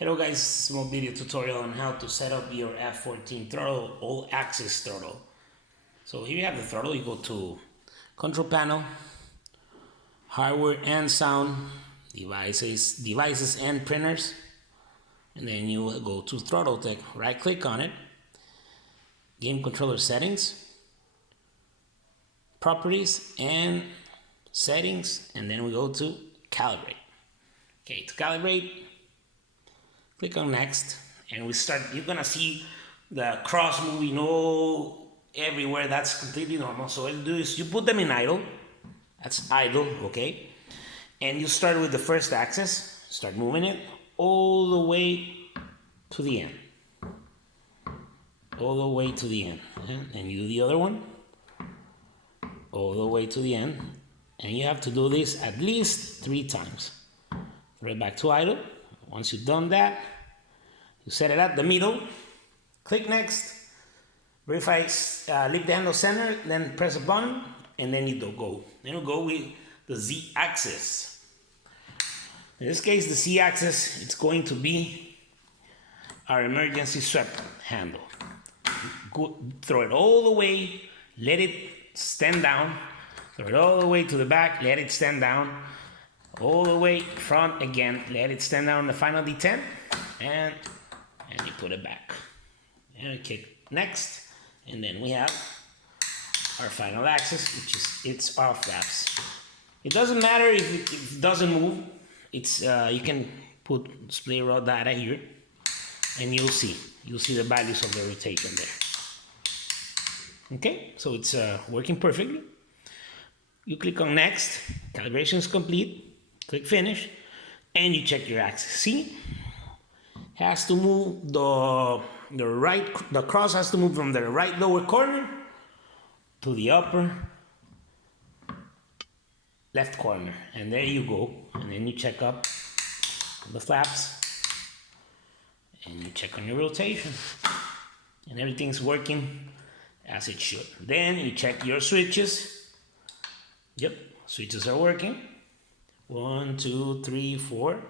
Hello guys, small video tutorial on how to set up your F-14 throttle, all axis throttle. So here you have the throttle. You go to control panel, hardware and sound, devices and printers, and then you go to throttle tech, right click on it, game controller settings, properties and settings, and then we go to calibrate. Okay, to calibrate, click on next, and we start. You're gonna see the cross moving all everywhere. That's completely normal. So what you do is you put them in idle. That's idle, okay? And you start with the first axis, start moving it all the way to the end. All the way to the end. And you do the other one, all the way to the end. And you have to do this at least 3 times. Right back to idle. Once you've done that, you set it at the middle, click next, verify, leave the handle center, then press a button, and then you go. Then you go with the Z axis. In this case, the Z axis, it's going to be our emergency swept handle. Throw it all the way, let it stand down, throw it all the way to the back, let it stand down, all the way front again, let it stand down the final detent, and you put it back. And we click next, and then we have our final axis, which is its R flaps. It doesn't matter if it doesn't move. It's you can put display raw data here, and you'll see the values of the rotation there. Okay, so it's working perfectly. You click on next, calibration is complete. Click finish, and you check your axis. See, has to move the cross has to move from the right lower corner to the upper left corner, and there you go. And then you check up the flaps, and you check on your rotation, and everything's working as it should. Then you check your switches. Yep, switches are working. 1, 2, 3, 4.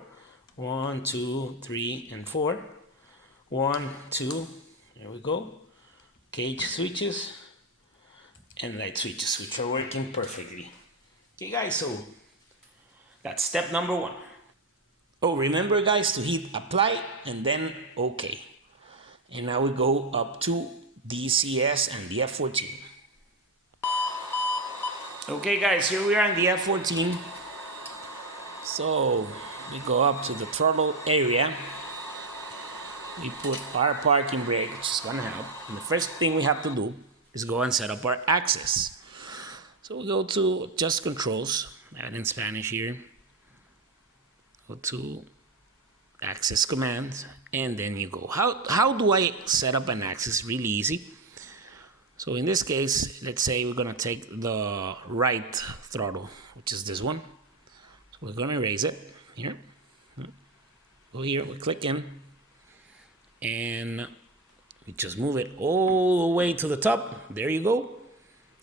1, 2, 3, and 4. 1, 2. There we go. Cage switches and light switches, which are working perfectly. Okay, guys. So that's step number 1. Oh, remember, guys, to hit apply and then OK. And now we go up to DCS and the F-14. Okay, guys. Here we are in the F-14. So we go up to the throttle area. We put our parking brake, which is gonna help. And the first thing we have to do is go and set up our axis. So we go to adjust controls, add in Spanish here. Go to axis command, and then you go. How do I set up an axis? Really easy. So in this case, let's say we're gonna take the right throttle, which is this one. We're going to erase it here. Go here, we click in, and we just move it all the way to the top. There you go.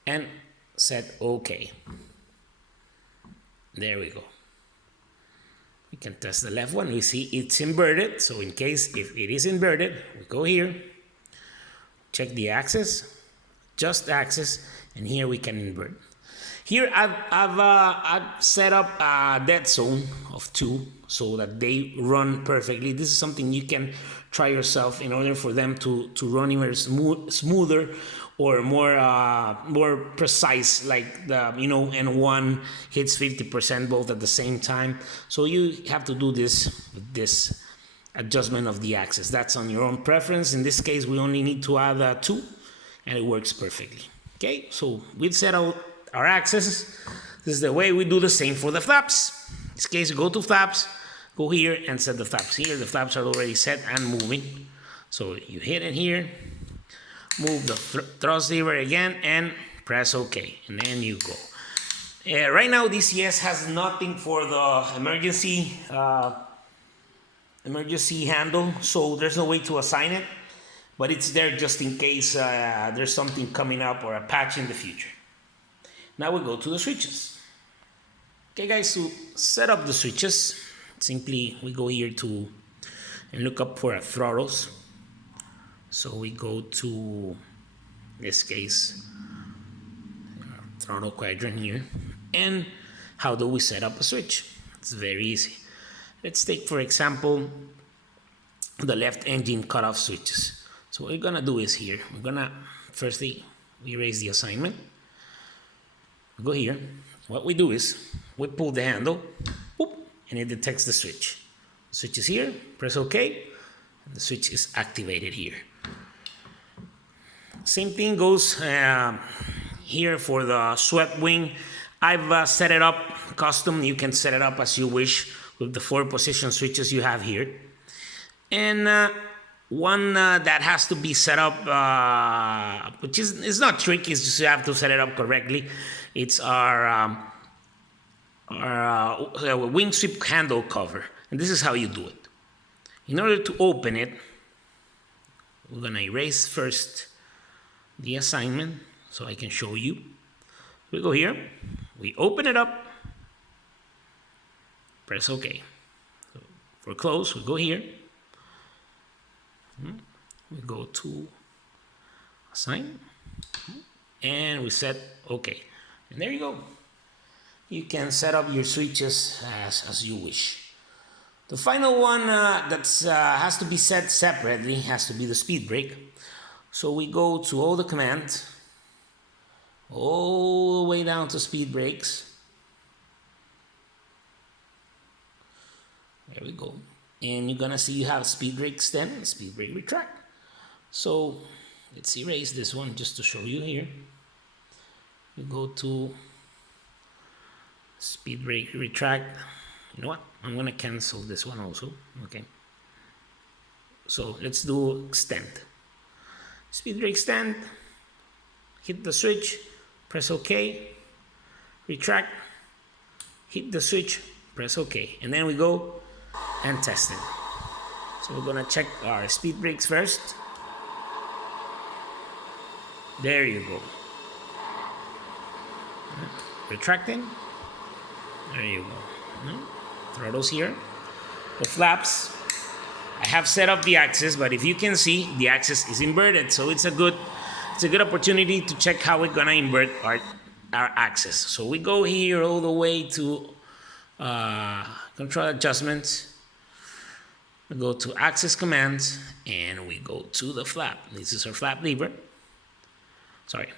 And set OK. There we go. We can test the left one. We see it's inverted. So in case if it is inverted, we go here, check the axis, just axis, and here we can invert. Here I've set up a dead zone of 2 so that they run perfectly. This is something you can try yourself in order for them to run even smoother or more precise, like the N1 hits 50% both at the same time. So you have to do this with this adjustment of the axis. That's on your own preference. In this case, we only need to add 2, and it works perfectly. Okay, so we've set out our axis. This is the way we do the same for the flaps. In this case, go to flaps, go here and set the flaps. Here the flaps are already set and moving. So you hit it here, move the thrust lever again, and press OK, and then you go. Right now DCS has nothing for the emergency handle, so there's no way to assign it, but it's there just in case there's something coming up or a patch in the future. Now we go to the switches. Okay, guys, to set up the switches, simply we go here to and look up for our throttles. So we go to, in this case, our throttle quadrant here. And how do we set up a switch? It's very easy. Let's take, for example, the left engine cutoff switches. So what we're gonna do is here, we're gonna firstly erase the assignment. We go here. What we do is we pull the handle, whoop, and it detects the switch. The switch is here, press OK, and the switch is activated here. Same thing goes here for the swept wing. I've set it up custom. You can set it up as you wish with the 4 position switches you have here. And one that has to be set up, which is not tricky, it's just you have to set it up correctly. It's our wing sweep handle cover. And this is how you do it. In order to open it, we're gonna erase first the assignment so I can show you. We go here, we open it up, press OK. So for close, we go here, we go to assign, and we set OK. And there you go. You can set up your switches as you wish. The final one that has to be set separately has to be the speed brake. So we go to all the commands, all the way down to speed brakes. There we go. And you're gonna see you have speed brake extend and speed brake retract. So let's erase this one just to show you here. You go to speed brake retract. You know what? I'm gonna cancel this one also. Okay. So let's do extend. Speed brake extend. Hit the switch. Press OK. Retract. Hit the switch. Press OK. And then we go and test it. So we're gonna check our speed brakes first. There you go. Retracting. There you go. Throttles here. The flaps. I have set up the axis, but if you can see, the axis is inverted. So it's a good opportunity to check how we're gonna invert our axis. So we go here all the way to control adjustments. We go to axis commands, and we go to the flap. This is our flap lever. Sorry.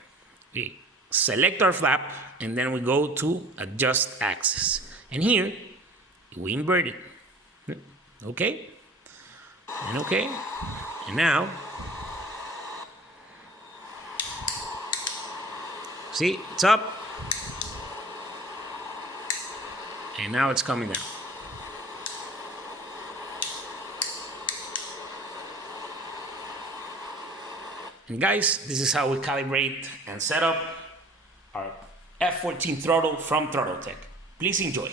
We select our flap, and then we go to adjust axis. And here, we invert it. Okay? And okay. And now, see, it's up. And now it's coming down. And guys, this is how we calibrate and set up our F-14 throttle from Throttle Tech. Please enjoy.